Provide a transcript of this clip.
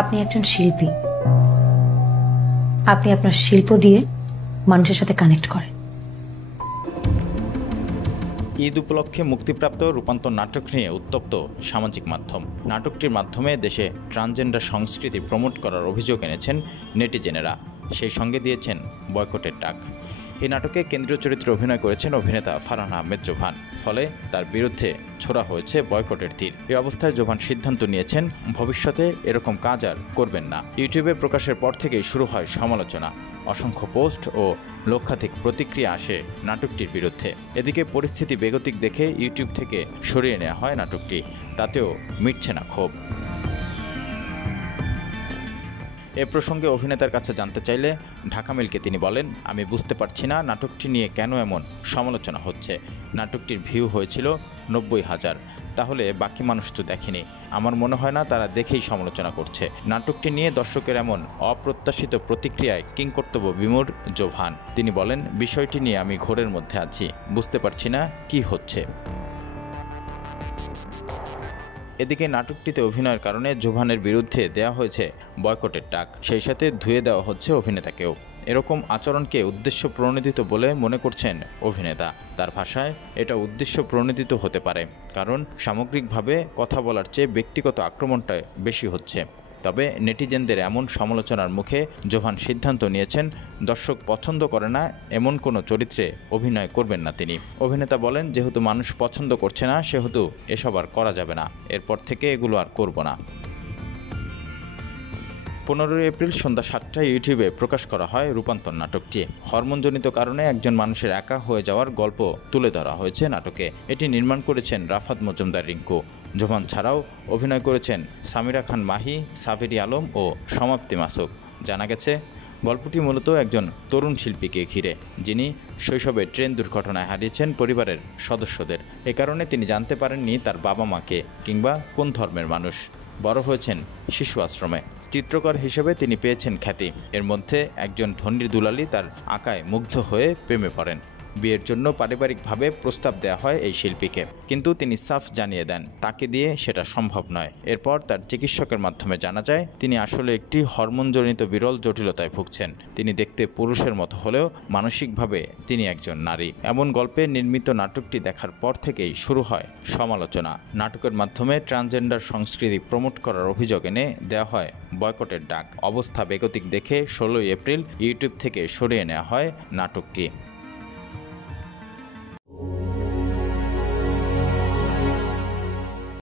আপনি একজন শিল্পী, আপনি আপনার শিল্প দিয়ে মানুষের সাথে কানেক্ট করেন। ঈদ উপলক্ষে মুক্তিপ্রাপ্ত রূপান্তর নাটক নিয়ে উত্তপ্ত সামাজিক মাধ্যম। নাটকটির মাধ্যমে দেশে ট্রান্সজেন্ডার সংস্কৃতি প্রমোট করার অভিযোগ এনেছেন নেটিজেনেরা, সেই সঙ্গে দিয়েছেন বয়কটের ডাক। এই নাটকে কেন্দ্রীয় চরিত্রে অভিনয় করেছেন অভিনেতা ফারহান আহমেদ জোভান, ফলে তার বিরুদ্ধে ছোড়া হয়েছে বয়কটের তীর। এই অবস্থায় জোভান সিদ্ধান্ত নিয়েছেন ভবিষ্যতে এরকম কাজ আর করবেন না। ইউটিউবে প্রকাশের পর থেকেই শুরু হয় সমালোচনা, অসংখ্য পোস্ট ও লক্ষাধিক প্রতিক্রিয়া আসে নাটকটির বিরুদ্ধে। এদিকে পরিস্থিতি বেগতিক দেখে ইউটিউব থেকে সরিয়ে নেওয়া হয় নাটকটি, তাতেও মিটছে না ক্ষোভ। এ প্রসঙ্গে অভিনেতার কাছে জানতে চাইলে ঢাকা মেলকে তিনি বলেন, আমি বুঝতে পারছি না নাটকটি নিয়ে কেন এমন সমালোচনা হচ্ছে। নাটকটির ভিউ হয়েছিল 90,000, তাহলে বাকি মানুষ তো দেখেনি। আমার মনে হয় না তারা দেখেই সমালোচনা করছে। নাটকটি নিয়ে দর্শকের এমন অপ্রত্যাশিত প্রতিক্রিয়ায় কিংকর্তব্য বিমূঢ় জোভান। তিনি বলেন, বিষয়টি নিয়ে আমি ঘোরের মধ্যে আছি, বুঝতে পারছি না কি হচ্ছে। এদিকে নাটকটিতে অভিনয়ের কারণে জোভানের বিরুদ্ধে দেওয়া হয়েছে বয়কটের ডাক, সেই সাথে ধুয়ে দেওয়া হচ্ছে অভিনেতাকেও। এরকম আচরণকে উদ্দেশ্য প্রণোদিত বলে মনে করছেন অভিনেতা। তার ভাষায় এটা উদ্দেশ্য প্রণোদিত হতে পারে, কারণ সামগ্রিকভাবে কথা বলার চেয়ে ব্যক্তিগত আক্রমণটা বেশি হচ্ছে। তবে নেটিজেনদের এমন সমালোচনার মুখে জোভান সিদ্ধান্ত নিয়েছেন দর্শক পছন্দ করে না এমন কোনো চরিত্রে অভিনয় করবেন না তিনি। অভিনেতা বলেন, যেহেতু মানুষ পছন্দ করছে না সেহেতু এসব আর করা যাবে না, এরপর থেকে এগুলো আর করব না। 15 এপ্রিল সন্ধ্যা 7টায় ইউটিউবে প্রকাশ করা হয় রূপান্তর নাটকটি। হরমোনজনিত কারণে একজন মানুষের একা হয়ে যাওয়ার গল্প তুলে ধরা হয়েছে নাটকে। এটি নির্মাণ করেছেন রাফাত মজুমদার রিঙ্কু। জোভান ছাড়াও অভিনয় করেছেন সামিরা খান মাহি, সাবেরি আলম ও সমাপ্তি মাসুক। জানা গেছে, গল্পটি মূলত একজন তরুণ শিল্পীকে ঘিরে, যিনি শৈশবে ট্রেন দুর্ঘটনায় হারিয়েছেন পরিবারের সদস্যদের। এ কারণে তিনি জানতে পারেননি তার বাবা মাকে কিংবা কোন ধর্মের মানুষ। বড় হয়েছেন শিশু আশ্রমে। চিত্রকর হিসেবে তিনি পেয়েছেন খ্যাতি। এর মধ্যে একজন ধনীর দুলালি তার আঁকায় মুগ্ধ হয়ে প্রেমে পড়েন। বিয়ের জন্য পারিবারিকভাবে প্রস্তাব দেওয়া হয় এই শিল্পীকে, কিন্তু তিনি সাফ জানিয়ে দেন তাকে দিয়ে সেটা সম্ভব নয়। এরপর তার চিকিৎসকের মাধ্যমে জানা যায় তিনি আসলে একটি হরমোনজনিত বিরল জটিলতায় ভুগছেন। তিনি দেখতে পুরুষের মতো হলেও মানসিকভাবে তিনি একজন নারী। এমন গল্পে নির্মিত নাটকটি দেখার পর থেকেই শুরু হয় সমালোচনা। নাটকের মাধ্যমে ট্রান্সজেন্ডার সংস্কৃতি প্রমোট করার অভিযোগ এনে দেওয়া হয় বয়কটের ডাক। অবস্থা বেগতিক দেখে 16 এপ্রিল ইউটিউব থেকে সরিয়ে নেওয়া হয় নাটকটি।